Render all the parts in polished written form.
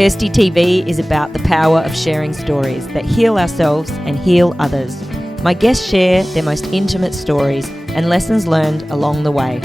Kirsty TV is about the power of sharing stories that heal ourselves and heal others. My guests share their most intimate stories and lessons learned along the way.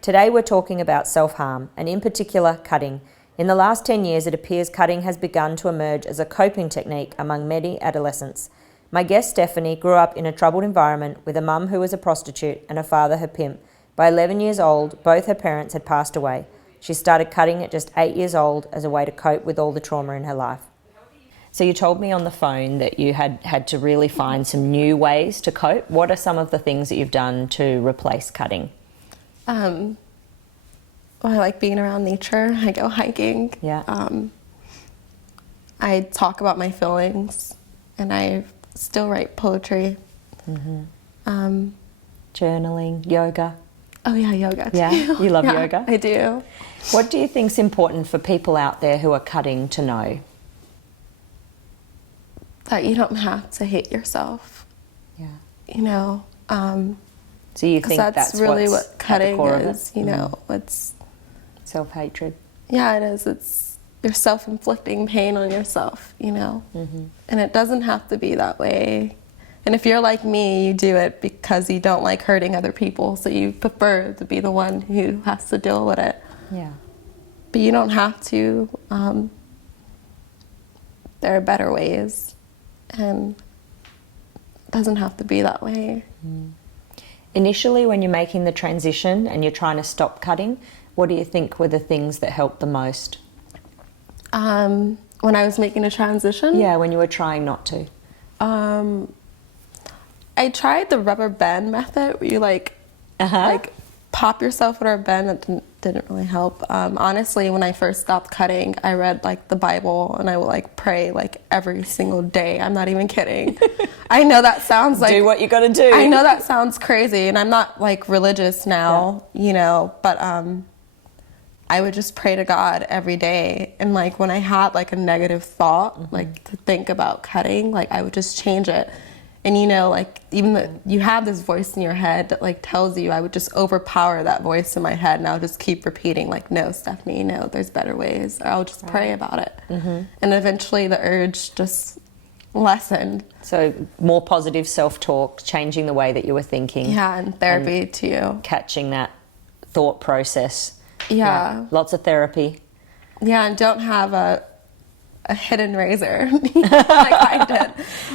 Today we're talking about self-harm, and in particular cutting. In the last 10 years, it appears cutting has begun to emerge as a coping technique among many adolescents. My guest Stefanie grew up in a troubled environment with a mum who was a prostitute and a father her pimp. By 11 years old, both her parents had passed away. She started cutting at just 8 years old as a way to cope with all the trauma in her life. So you told me on the phone that you had to really find some new ways to cope. What are some of the things that you've done to replace cutting? Well, I like being around nature. I go hiking. Yeah. I talk about my feelings, and I still write poetry. Mm-hmm. Journaling, yoga. Oh yeah, yoga too. Yeah, you love yoga? I do. What do you think is important for people out there who are cutting to know? That you don't have to hate yourself. Yeah. You know. So you think that's really what's what cutting at the core is, of it? you know, it's self-hatred. Yeah, it is. It's you're self-inflicting pain on yourself, you know. Mm-hmm. And it doesn't have to be that way. And if you're like me, you do it because you don't like hurting other people, so you prefer to be the one who has to deal with it. Yeah. But you don't have to. There are better ways, and it doesn't have to be that way. Initially, when you're making the transition and you're trying to stop cutting, what do you think were the things that helped the most? When I was making a transition? Yeah, when you were trying not to. I tried the rubber band method where you like pop yourself with a rubber band. That didn't really help. Honestly, when I first stopped cutting, I read like the Bible, and I would like pray like every single day. I'm not even kidding. I know that sounds like do what you got to do. I know that sounds crazy, and I'm not like religious now, you know, but I would just pray to God every day, and like when I had like a negative thought, like to think about cutting, like I would just change it. And you know, like even though you have this voice in your head that like tells you, I would just overpower that voice in my head, and I would just keep repeating like, no, Stefanie, no, there's better ways. Or I'll just pray about it. And eventually the urge just lessened. So more positive self-talk, changing the way that you were thinking. Yeah, and therapy too. Catching that thought process. Yeah. Lots of therapy. Yeah, and don't have a hidden razor like I did.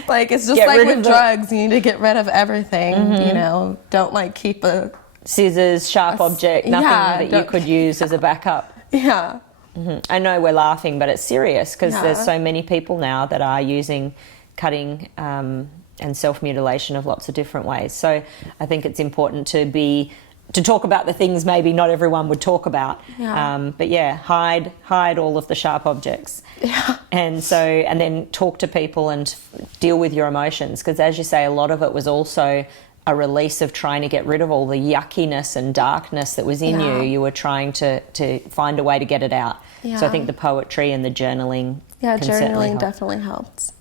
Like it's just like with drugs, you need to get rid of everything, you know. Don't like keep a scissors, sharp object, nothing that you could use as a backup. Yeah. I know we're laughing, but it's serious because there's so many people now that are using cutting and self-mutilation of lots of different ways. So I think it's important to talk about the things maybe not everyone would talk about. But yeah, hide all of the sharp objects. Yeah. And then talk to people and deal with your emotions, because as you say, a lot of it was also a release of trying to get rid of all the yuckiness and darkness that was in you. You were trying to find a way to get it out. So I think the poetry and the journaling can certainly help. Definitely helped.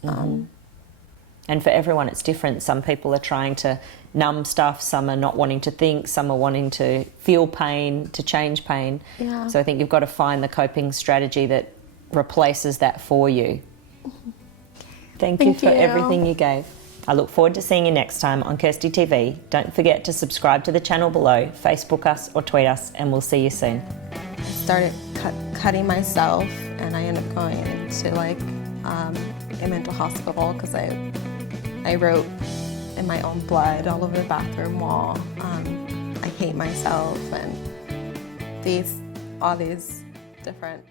And for everyone it's different. Some people are trying to numb stuff, some are not wanting to think, some are wanting to feel pain, to change pain. Yeah. So I think you've got to find the coping strategy that replaces that for you. Thank you for everything you gave. I look forward to seeing you next time on Kirsty TV. Don't forget to subscribe to the channel below, Facebook us or tweet us, and we'll see you soon. I started cutting myself, and I ended up going into like a mental hospital because I wrote in my own blood all over the bathroom wall. I hate myself, and all these different